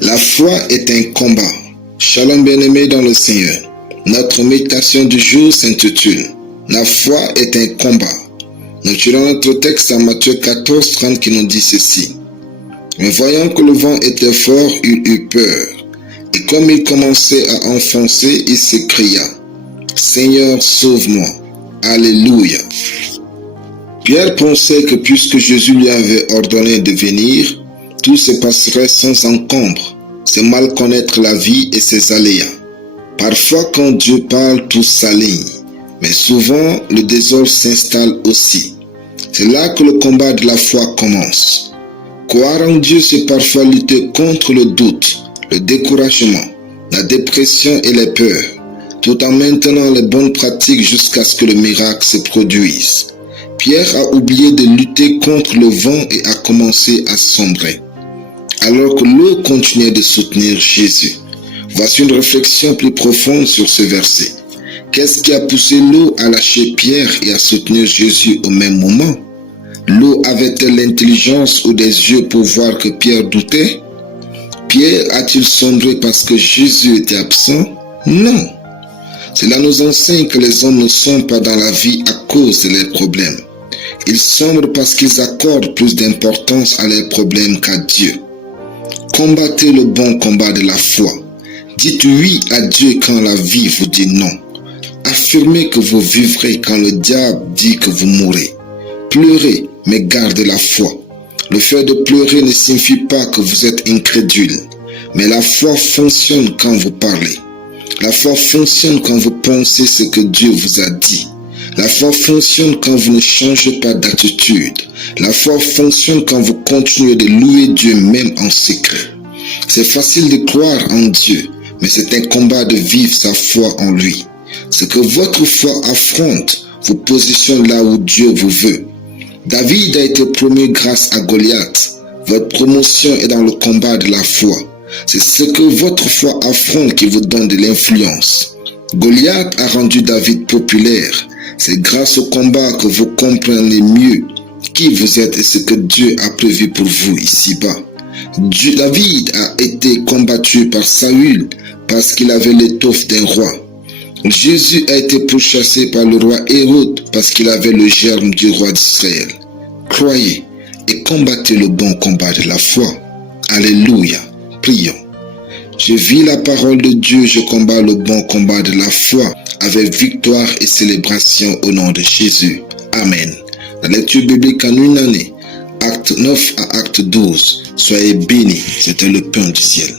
La foi est un combat. Shalom bien-aimés dans le Seigneur. Notre méditation du jour s'intitule « La foi est un combat ». Nous tirons notre texte en Matthieu 14, 30 qui nous dit ceci. Mais voyant que le vent était fort, il eut peur. Et comme il commençait à enfoncer, il s'écria « Seigneur, sauve-moi ». Alléluia. Pierre pensait que puisque Jésus lui avait ordonné de venir, tout se passerait sans encombre. C'est mal connaître la vie et ses aléas. Parfois quand Dieu parle, tout s'aligne. Mais souvent, le désordre s'installe aussi. C'est là que le combat de la foi commence. Croire en Dieu, c'est parfois lutter contre le doute, le découragement, la dépression et les peurs, tout en maintenant les bonnes pratiques jusqu'à ce que le miracle se produise. Pierre a oublié de lutter contre le vent et a commencé à sombrer, alors que l'eau continuait de soutenir Jésus. Voici une réflexion plus profonde sur ce verset. Qu'est-ce qui a poussé l'eau à lâcher Pierre et à soutenir Jésus au même moment? L'eau avait-elle l'intelligence ou des yeux pour voir que Pierre doutait? Pierre a-t-il sombré parce que Jésus était absent? Non. Cela nous enseigne que les hommes ne sont pas dans la vie à cause de leurs problèmes. Ils sombrent parce qu'ils accordent plus d'importance à leurs problèmes qu'à Dieu. Combattez le bon combat de la foi. Dites oui à Dieu quand la vie vous dit non. Affirmez que vous vivrez quand le diable dit que vous mourrez. Pleurez, mais gardez la foi. Le fait de pleurer ne signifie pas que vous êtes incrédule. Mais la foi fonctionne quand vous parlez. La foi fonctionne quand vous pensez ce que Dieu vous a dit. La foi fonctionne quand vous ne changez pas d'attitude. La foi fonctionne quand vous continuez de louer Dieu même en secret. C'est facile de croire en Dieu, mais c'est un combat de vivre sa foi en lui. Ce que votre foi affronte vous positionne là où Dieu vous veut. David a été promu grâce à Goliath. Votre promotion est dans le combat de la foi. C'est ce que votre foi affronte qui vous donne de l'influence. Goliath a rendu David populaire. C'est grâce au combat que vous comprenez mieux qui vous êtes et ce que Dieu a prévu pour vous ici-bas. David a été combattu par Saül parce qu'il avait l'étoffe d'un roi. Jésus a été pourchassé par le roi Hérode parce qu'il avait le germe du roi d'Israël. Croyez et combattez le bon combat de la foi. Alléluia. Prions. Je vis la parole de Dieu, je combats le bon combat de la foi avec victoire et célébration au nom de Jésus. Amen. La lecture biblique en une année, acte 9 à acte 12. Soyez bénis, c'était le pain du ciel.